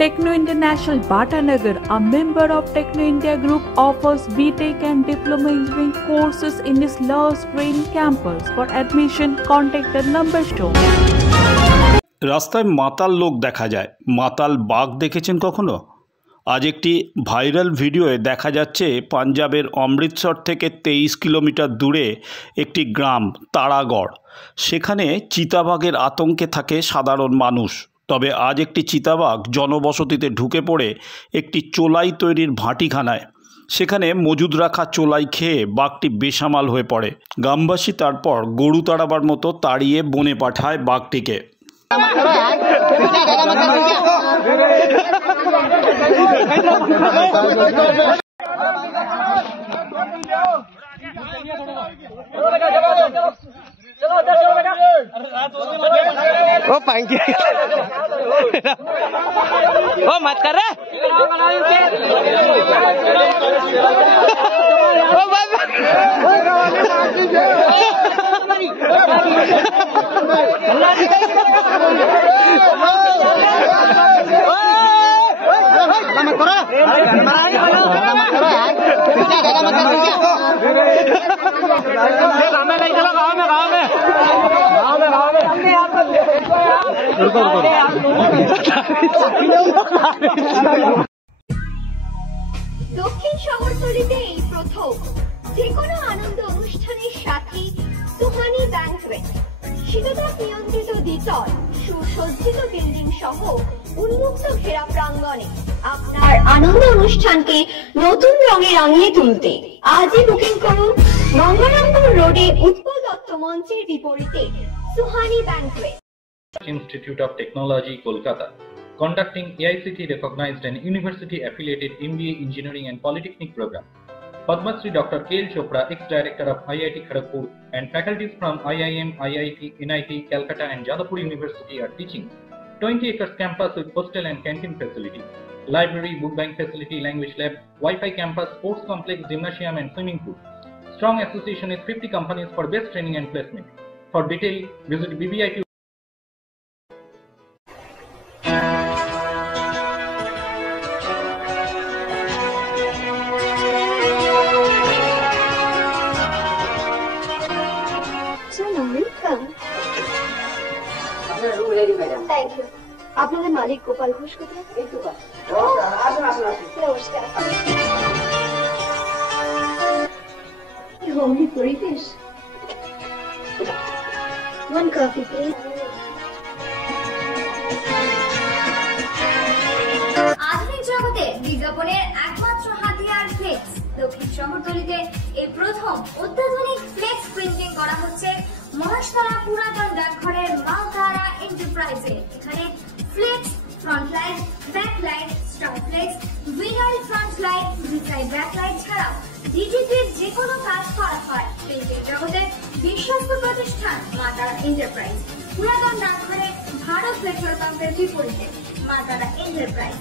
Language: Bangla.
Techno International Bhatanagar, a member of Techno India Group, offers BTech and Diploma Engineering courses in its Lush Green campus. For admission, contact the number shown. রাস্তায় মাতাল লোক দেখা যায়। মাতাল বাঘ দেখেছেন কখনো? আজ একটি ভাইরাল ভিডিওয়ে দেখা যাচ্ছে পাঞ্জাবের অমৃতসর থেকে 23 কিলোমিটার দূরে একটি গ্রাম তারাগড়। সেখানে চিতাবাঘের আতঙ্কে থাকে সাধারণ মানুষ। তবে আজ একটি চিতাবাঘ জনবসতিতে ঢুকে পড়ে একটি চোলাই তৈরির ভাটিখানায়। সেখানে মজুদ রাখা চোলাই খেয়ে বাঘটি বেসামাল হয়ে পড়ে। গ্রামবাসী তারপর গরু তাড়াবার মতো তাড়িয়ে বনে পাঠায় বাঘটিকে। ओ पांकी ओ मत कर रहा ओ बस দক্ষিণ শহরতলিতে এই প্রথম যে কোনো আনন্দ অনুষ্ঠানের সাথে সুহানি ব্যাংকুয়েট, শীততাপ নিয়ন্ত্রিত দ্বিতল, সুসজ্জিত বিল্ডিং সহ উন্মুক্ত ঘেরা প্রাঙ্গণে আপনার আনন্দ অনুষ্ঠানকে নতুন রঙে রাঙিয়ে তুলতে আজই বুকিং করুন গঙ্গারামপুর রোডে উৎপল দত্ত মঞ্চের বিপরীতে Suhani banquet. Institute of Technology, Kolkata, conducting AICT recognized and university affiliated MBA Engineering and Polytechnic program. Padma Shri Dr. K.L. Chopra, ex-director of IIT Kharagpur, and faculties from IIM, IIT, NIT, Calcutta and Jadavpur University are teaching. 20 acres campus with hostel and canteen facility, library, book bank facility, language lab, Wi-Fi campus, sports complex, gymnasium and swimming pool. Strong association with 50 companies for best training and placement. For detail, visit BBIT. Thank you. আপনাদের মালিক গোপাল ঘোষ কোথায়? নমস্কার। হোমলি পরিবেশ। One coffee, please. আধুনিক জগতে বিজ্ঞাপনের একমাত্র হাতিয়ার ফ্লেক্স। দক্ষিণ শহরতলিতে এই প্রথম অত্যাধুনিক ফ্লেক্স প্রিন্টিং করা হচ্ছে মহেশতলা পুরাতন ডাকঘরের মালতারা এন্টারপ্রাইজে। এখানে flex, front light, back light, star flex, winner front light, design back light ছাড়াও ডিজিটির যে কোনো কাজ করা হয়। প্রিন্টিং জগতের বিশ্বস্ত প্রতিষ্ঠান মালতারা এন্টারপ্রাইজ, পুরাতন ডাকঘরের ভারত পেট্রোল পাম্পের বিপরীতে মালতারা এন্টারপ্রাইজ।